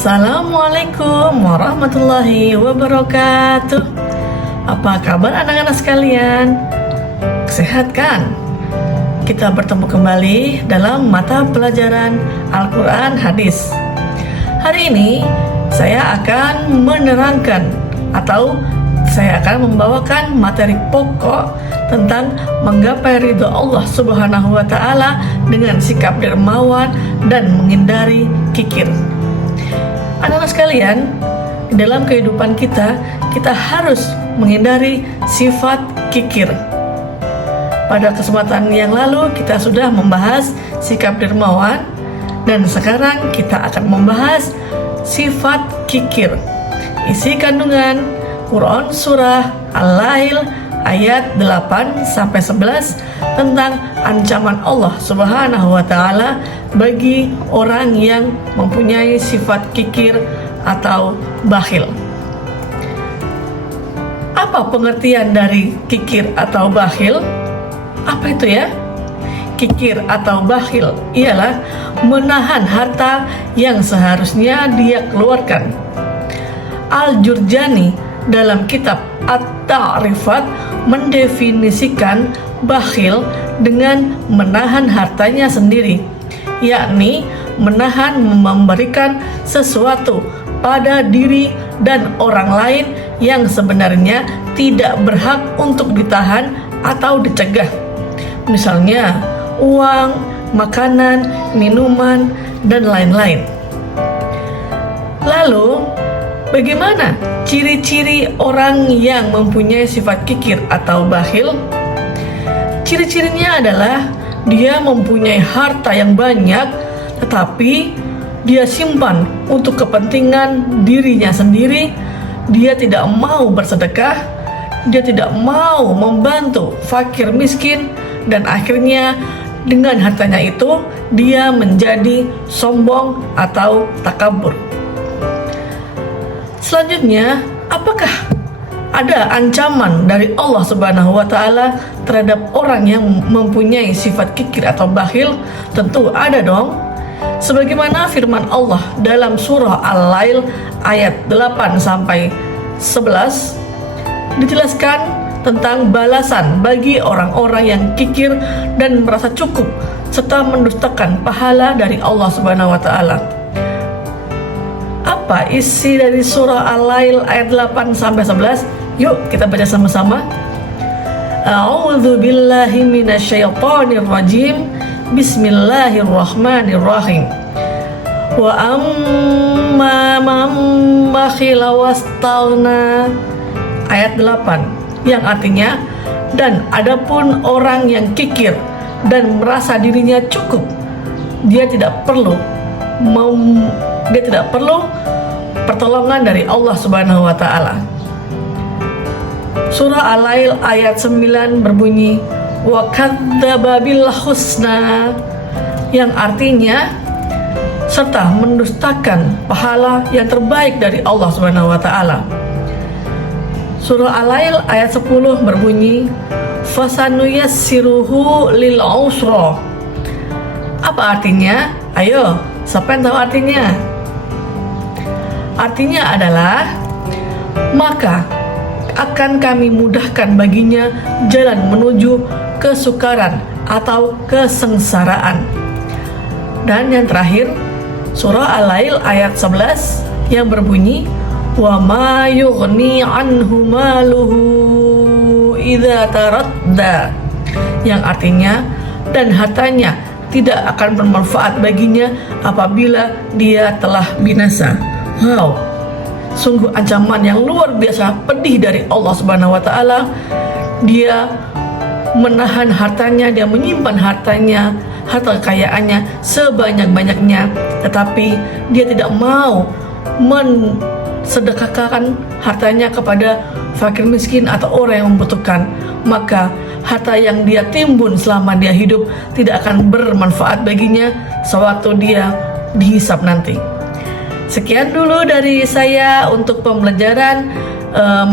Assalamualaikum warahmatullahi wabarakatuh. Apa kabar anak-anak sekalian? Sehat kan? Kita bertemu kembali dalam mata pelajaran Al-Quran Hadis. Hari ini saya akan menerangkan atau saya akan membawakan materi pokok tentang menggapai ridho Allah Subhanahu wa Ta'ala dengan sikap dermawan dan menghindari kikir. Anak-anak sekalian, dalam kehidupan kita harus menghindari sifat kikir. Pada kesempatan yang lalu kita sudah membahas sikap dermawan, dan sekarang kita akan membahas sifat kikir. Isi kandungan Quran Surah Al-Lail ayat 8-11 tentang ancaman Allah Subhanahu wa Ta'ala bagi orang yang mempunyai sifat kikir atau bakhil. Apa pengertian dari kikir atau bakhil? Apa itu ya? Kikir atau bakhil ialah menahan harta yang seharusnya dia keluarkan. Al-Jurjani dalam kitab At-Ta'rifat mendefinisikan bakhil dengan menahan hartanya sendiri, yakni menahan memberikan sesuatu pada diri dan orang lain yang sebenarnya tidak berhak untuk ditahan atau dicegah. Misalnya uang, makanan, minuman, dan lain-lain. Lalu, bagaimana ciri-ciri orang yang mempunyai sifat kikir atau bakhil? Ciri-cirinya adalah dia mempunyai harta yang banyak, tetapi dia simpan untuk kepentingan dirinya sendiri. Dia tidak mau bersedekah, dia tidak mau membantu fakir miskin, dan akhirnya dengan hartanya itu dia menjadi sombong atau takabur. Selanjutnya, apakah ada ancaman dari Allah Subhanahu wa Ta'ala terhadap orang yang mempunyai sifat kikir atau bakhil? Tentu ada dong. Sebagaimana firman Allah dalam surah Al-Lail ayat 8-11 dijelaskan tentang balasan bagi orang-orang yang kikir dan merasa cukup serta mendustakan pahala dari Allah Subhanahu wa Ta'ala. Apa isi dari surah Al-Lail ayat 8-11? Yuk kita baca sama-sama. A'udzu billahi minasyaitonir rajim. Bismillahirrahmanirrahim. Wa amma man bakhila wastaghna. Ayat 8 yang artinya, dan adapun orang yang kikir dan merasa dirinya cukup, dia tidak perlu pertolongan dari Allah Subhanahu wa Ta'ala. Surah Al-Lail ayat 9 berbunyi wa kadzdzaba bil husna, yang artinya serta mendustakan pahala yang terbaik dari Allah Subhanahu wa Ta'ala. Surah Al-Lail ayat 10 berbunyi fasanuyassiruhu lil usra. Apa artinya? Ayo, siapa yang tahu artinya? Artinya adalah, maka akan kami mudahkan baginya jalan menuju kesukaran atau kesengsaraan. Dan yang terakhir, surah Al-Lail ayat 11 yang berbunyi wa ma yughni anhu maluhu idza taradda, yang artinya, dan hartanya tidak akan bermanfaat baginya apabila dia telah binasa. Wow, sungguh ancaman yang luar biasa pedih dari Allah Subhanahu wa Ta'ala. Dia menahan hartanya, dia menyimpan hartanya, harta kekayaannya sebanyak-banyaknya, tetapi dia tidak mau sedekahkan hartanya kepada fakir miskin atau orang yang membutuhkan. Maka harta yang dia timbun selama dia hidup tidak akan bermanfaat baginya sewaktu dia dihisab nanti. Sekian dulu dari saya untuk pembelajaran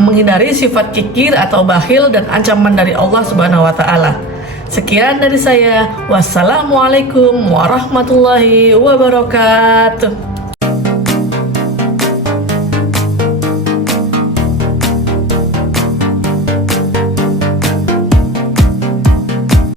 menghindari sifat kikir atau bakhil dan ancaman dari Allah Subhanahu wa Ta'ala. Sekian dari saya. Wassalamualaikum warahmatullahi wabarakatuh.